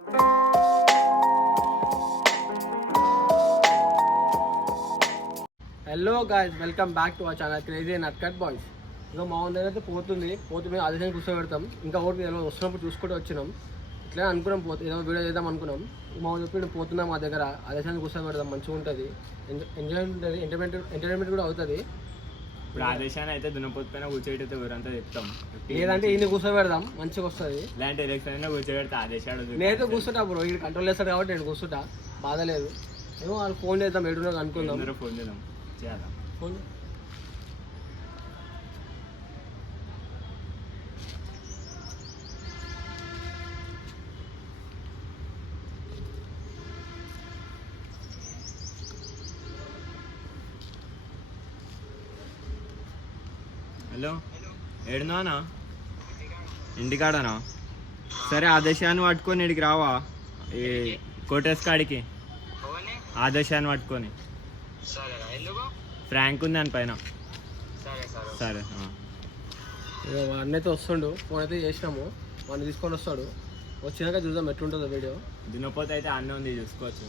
Hello guys, welcome back to our channel crazy Natkhat boys. ఇక మా దగ్గర అయితే పోతుంది మేము ఆదేశాన్ని కూర్చోబెడతాం. ఇంకా ఒకటి ఏదో వస్తున్నప్పుడు చూసుకుంటూ వచ్చినాం. ఇట్లా అనుకున్నాం ఏదో వీడియో చేద్దాం అనుకున్నాం. మా చెప్పి పోతున్నాం మా దగ్గర ఆదేశాన్ని కూర్చోబెడతాం, మంచిగా ఉంటుంది, ఎంజాయ్ ఉంటుంది, ఎంటర్టైన్మెంట్ కూడా అవుతుంది. ఇప్పుడు ఆదేశాన్ని అయితే దున్నపోతుపైన కూర్చోబెడితే ఊరంతా చెప్తాం, లేదంటే ఈయన కూర్చోబెడదాం, మంచిగా వస్తుంది. ఇలాంటి ఎలక్షన్ కూర్చోబెడితే ఆదేశాడు నేనైతే కూర్చుంటా బ్రో, ఇది కంట్రోల్ చేస్తాడు కాబట్టి నేను కూర్చుంటా, బాధ లేదు. ఏమో వాళ్ళు ఫోన్ చేద్దాం, ఎడున్నా అనుకుందాం. ఫోన్ చేద్దాం, చేయాలా ఫోన్. హలో, ఏడున్నానా? ఇంటికాడనా? సరే, ఆదేశాన్ని పట్టుకొని ఇడికి రావా, ఈ కోటేస్ కాడికి. ఆదేశాన్ని పట్టుకొని ఫ్రాంక్ ఉంది దాని పైన. సరే, వాడిని అయితే వస్తుండు, ఫోన్ అయితే చేసినాము, వాడిని తీసుకొని వస్తాడు. వచ్చినాక చూద్దాం ఎట్లుంటుందో వీడియో. దున్నపోతే అయితే అన్నీ ఉంది, చూసుకోవచ్చు.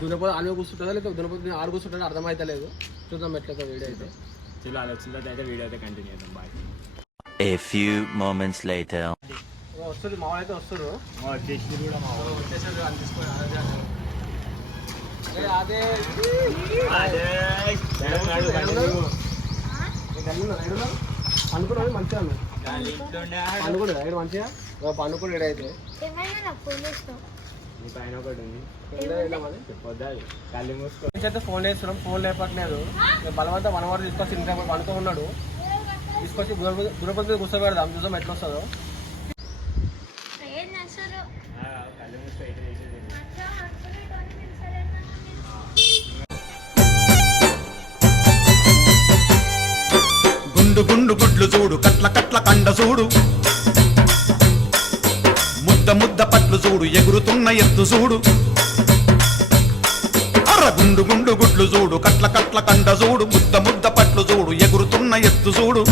దున్నపోతే ఆమె కూర్చుంటుందా లేదా దున్నపోతే ఆడు కూర్చుంటుందో అర్థమైతలేదు. చూద్దాం ఎట్లయితే వీడియో అయితే. చలో, అలా వచ్చిన తర్వాత అయితే వీడియో అయితే కంటిన్యూ చేద్దాం. Bye. A few moments later. వస్తుంది, మా వాళ్ళు అయితే వస్తారు. వచ్చేసి కూడా మా వాళ్ళు వచ్చేసారు, అది తీసుకొని అదే అనుకున్నాడు మంచిగా అనుకున్నాడు ఐదు మంచిగా అనుకున్నాడు. అయితే నీ పైన ఒకటి ఉంది, చెప్పొద్దా? కళ్ళు మూసుకో. అయితే ఫోన్ చేస్తున్నాం, ఫోన్ లేపట్లేదు. బలవంతా మనవాడు తీసుకొచ్చి ఇంత పనుకో ఉన్నాడు, తీసుకొచ్చి గురపతి మీద కూర్చోబెడదాం, చూద్దాం ఎట్లా వస్తుందో. కళ్ళు మూసుకో. అయితే చేసేది గుండు గుండు గుడ్లు చూడు, కట్ల కట్ల కండ చూడు, ముద్ద ముద్ద పట్లు చూడు, ఎగురుతున్న ఎత్తు చూడు. అర గుండు గుండు గుడ్లు చూడు, కట్ల కట్ల కండ చూడు, ముద్ద ముద్ద పట్లు చూడు, ఎగురుతున్న ఎత్తు చూడు.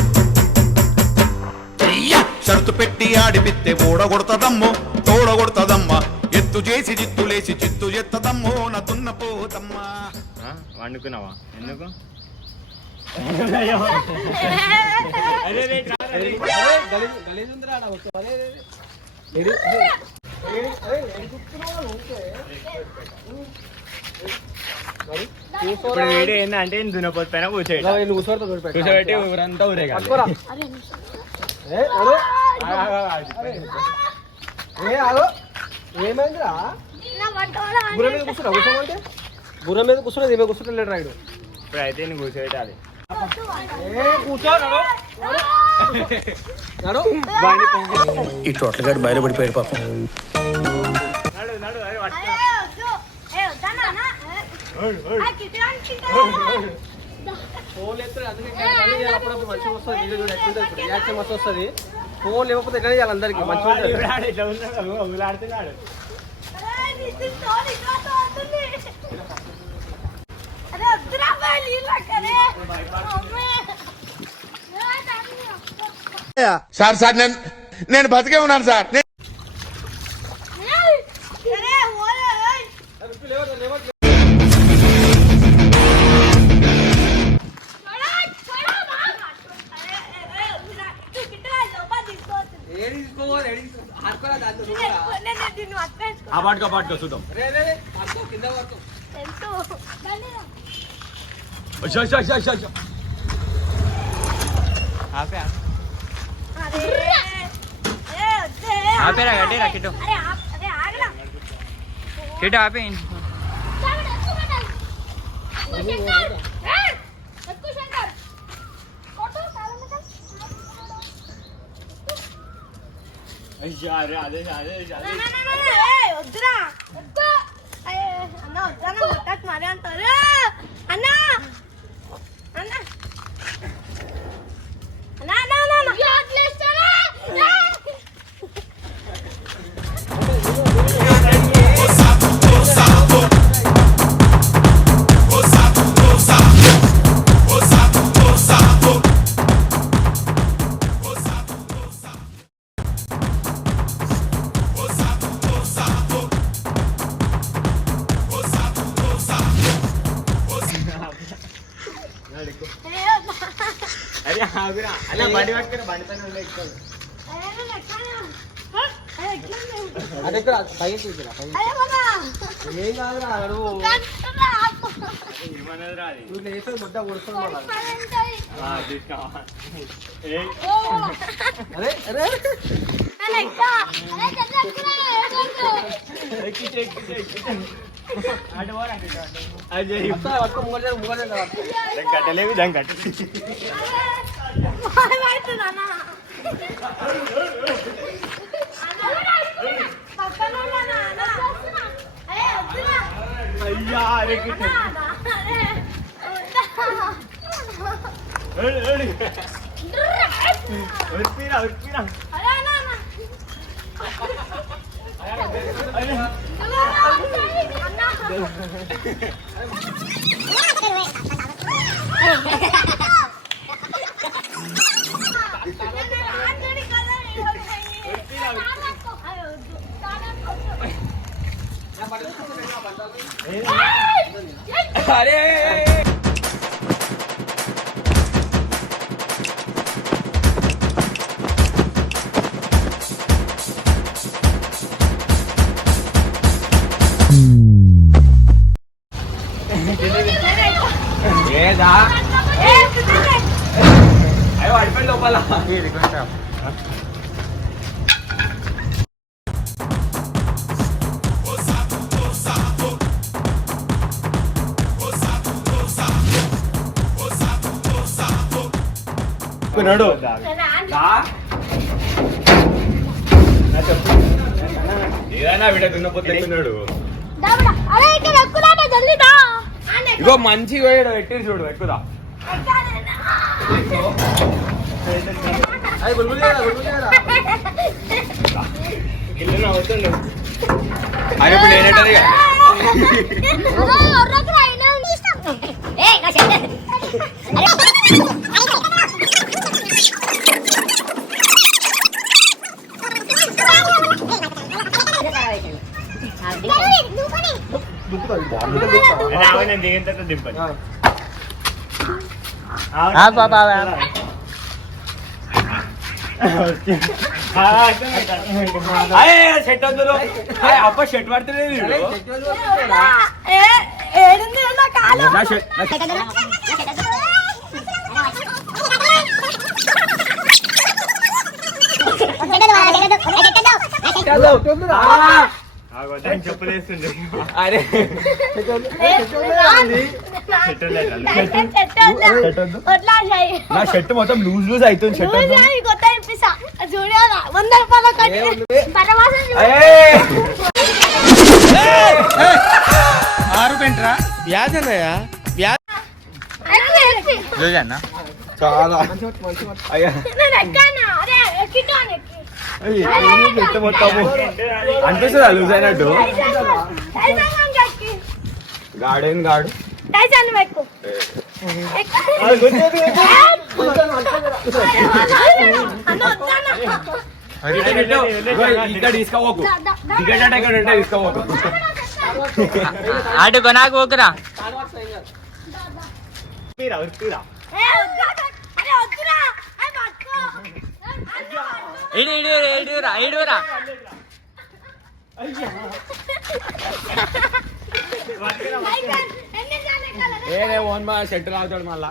షరతు పెట్టి ఆడిపిస్తే ఓడగొడతదమ్మో, తోడగొడతదమ్మా, ఎత్తు చేసి జిత్తులేసి చిత్తు ఎత్తదమ్మో, నా దున్న పోతమ్మా. వండుకున్నావా? ఎందుకు? ఇప్పుడు వీడియో ఏంటంటే దున్నపోతు పైన కూర్చోబెట్టి ఊరంతా ఊరే ఏమైందిరా? గుర్రం మీద కూర్చున్నా, కూర్చోమంటే గుర్రం మీద కూర్చున్నది, ఏమే కూర్చుంటలేడు రాయుడు. ఇప్పుడు అయితే నేను కూర్చోబెట్టాలి. ఈ టోటల్ గాడు బయలుపడిపోయాడు పాపం. ఫోన్ లేకపోతే అప్పుడప్పుడు మంచిగా వస్తుంది, రియాక్షన్ మస్తు వస్తుంది. ఫోన్ లేకపోతే ఎక్కడ చేయాలి అందరికి మంచిగా ఉంటుంది. సార్ సార్ నేను బతికే ఉన్నాను సార్. అపాటుగా చూద్దాం. ఆపేరా గట్టిరా కిట్టు, కిట్టు ఆపే. అదే వద్దురా అన్న, వద్దానా కొట్టకు మరి అంటారు అన్న అన్న అరే ఆగురా అలా బండి పట్టుకుని బండి పైన ఉండే ఎక్కువ అదే పైకి తీసుకురా ఏం కాదురా నువ్వు ఏమన్నది రా అది నువ్వు లేకపోతే ముద్ద కొడుతున్నావు అరే అరే కట్టలేవు దాని కట్ట అయ్యా అరే ఉరిపిరా ఉరిపిరా అరే ఏదా అయ్యో అడిపోయి లోపల నడు ఏదైనా వీడ దున్నపోతే ఎక్కున్నాడు ఇగో మంచి వేయడు ఎట్టి చూడు ఎక్కుదా అని ఇప్పుడు నేనేటది నేను దిగిన తర్వాత దింపండి సెట్ అవుతుంది అప్ప షెట్ పడుతుంది చెప్పులేస్తుండే అరే నా షర్ట్ మొత్తం లూజ్ లూజ్ అవుతుంది షర్ట్ చాలా అయ్యా మొత్తము అనిపిస్తుందా లూజ్ అయినట్టు గాడేం గాడు ఇక్కడ తీసుకోవకు టికెట్ అంటే ఇక్కడ ఉంటే తీసుకోవకు అటు కొనాకు పోకురా ఇడురా ఏ ఓన్ మా షెట్ రావుతాడు మళ్ళా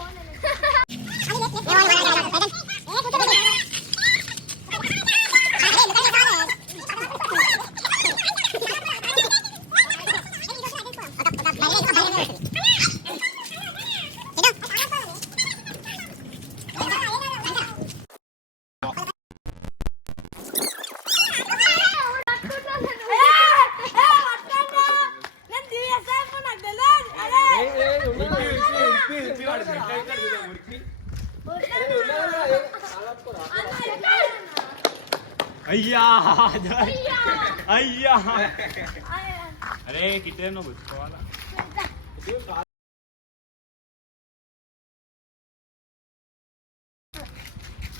అయ్యా అయ్యా అరే కిట్టే నువ్వు పుచ్చుకోవాలా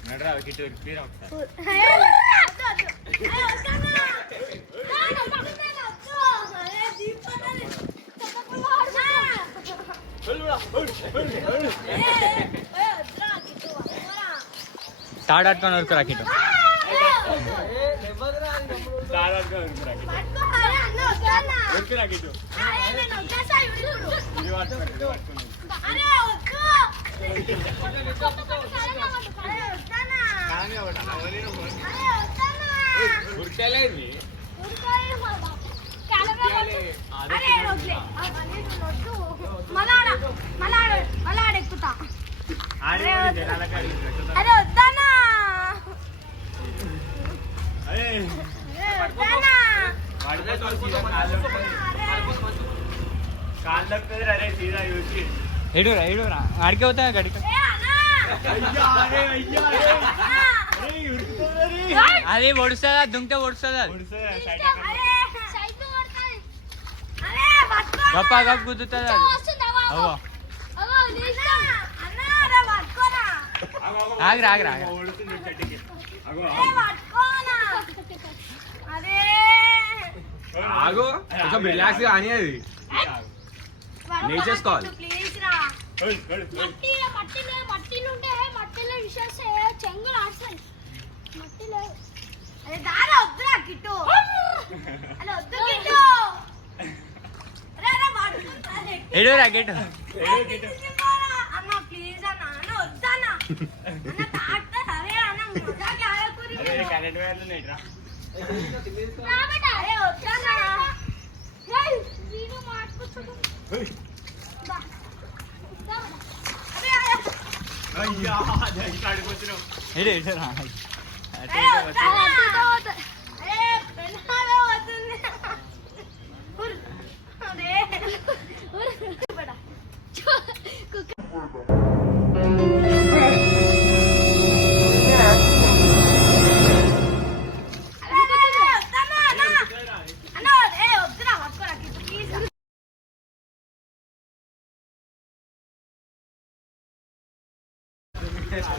నడరా కిట్టు తీరా ఒకసారి తాడాడుకొని ఊరుకురా కిట్టు పట్టుకో, అరే అన్న వద్దన్నా. ఊరుకురా కిట్టు అరే నేను వద్దేసా ఇప్పుడు. అరే వద్దు. అరే వద్దన్నా. అరే వద్దన్నా. ఉరికేలేండి ఊరుకోలేదు బాబా. క్యాలమే వద్దు. అరే వద్దులే. అవన్నీ వద్దు. మళ్ళా ఆడెక్కుతా. అరే వద్దన్నా. అరే వద్దన్నా. ఏడురా ఆడికి అవుతా గడికి ఏ అన్నా. అది ఒడుస్తుందా దుంకితే ఒడుస్తుందా అరే సైకిల్ కొడతాది. అరే పట్టుకో. గప్ప గప్ప గుద్దుతుంది అది అవ్వ అన్నా అరే పట్టుకోనా. ఆగిరా ఆగిరా ఆగిరా ఏ పట్టుకోనా. అరే ఆగు కొంచెం రిలాక్స్ కానీ అది నేర్చేసుకోవాలి. ప్లీజ్ రా. మట్టిలో ఉంటే మట్టిలో విషేస్తే చెంగులు ఆడతాయి. మట్టిలో అరే దారా వద్దురా కిట్టు. అరే వద్దు కిట్టు. అరే అరే పట్టుకుంటా. ఏడురా గెట్ అన్న ప్లీజ్ అన్న. అన్న వద్దన్న. అన్న తాగుతా. అరే అన్న మజాకి ఆడకూరి. అరే వద్దన్న. రేయ్ వీడు మాట్లాడుతున్నాడు. ఏడు ఏడురా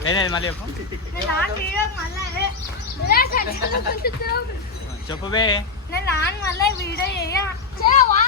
ఏనేది మళ్ళీ చెప్పు చెప్పబే నేను రాను మళ్ళీ వీడియో చేయవా.